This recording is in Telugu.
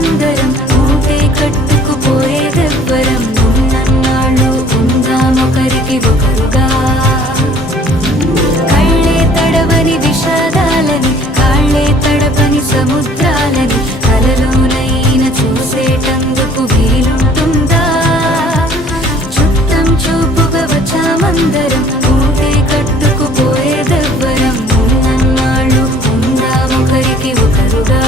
వచ్చామందరం ఊటే కట్టుకుపోయేదెవ్వరం ఉన్నన్నాళ్ళు ఉందామొకరికి ఒకరుగా కళ్ళే తడవని విషాదాలని కాళ్ళే తడపని సముద్రాలని కలలోనైన చూసేటందుకు వీలుంటుందా చుట్టం చూపుగా వచ్చామందరం ఊటే కట్టుకుపోయేదెవ్వరం ఉన్నన్నాళ్ళు ఉందామొకరికి ఒకరుగా